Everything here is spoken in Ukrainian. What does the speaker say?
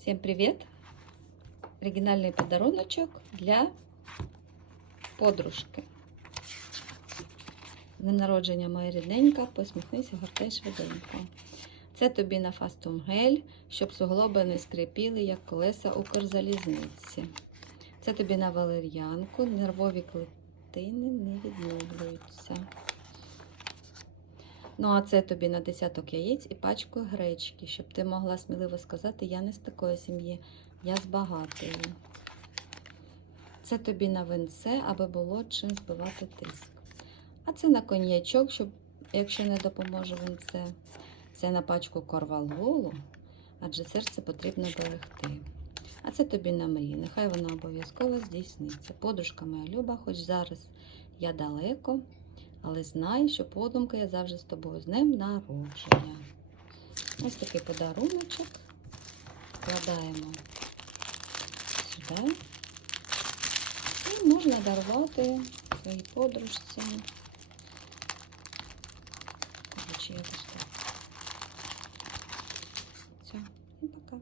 Всем привет! Оригінальний подаруночок для подружки. Днем народження моя рідненька, посміхнися, гортай швиденько. Це тобі на фастум гель, щоб суглоби не скрипіли, як колеса Укрзалізниці. Це тобі на валер'янку, нервові клетини не відновлюються. Ну, а це тобі на десяток яєць і пачку гречки, щоб ти могла сміливо сказати, я не з такої сім'ї, я з багатої. Це тобі на винце, аби було чим збивати тиск. А це на коньячок, щоб, якщо не допоможе винце. Це на пачку корвалолу, адже серце потрібно берегти. А це тобі на мрії. Нехай вона обов'язково здійсниться. Подружка моя люба, хоч зараз я далеко, але знай, що подумки я завжди з тобою з ним народження. Ось такий подарунок Вкладаємо сюди. І можна дарувати своїй подружці. Короче, якось. Все, і пока.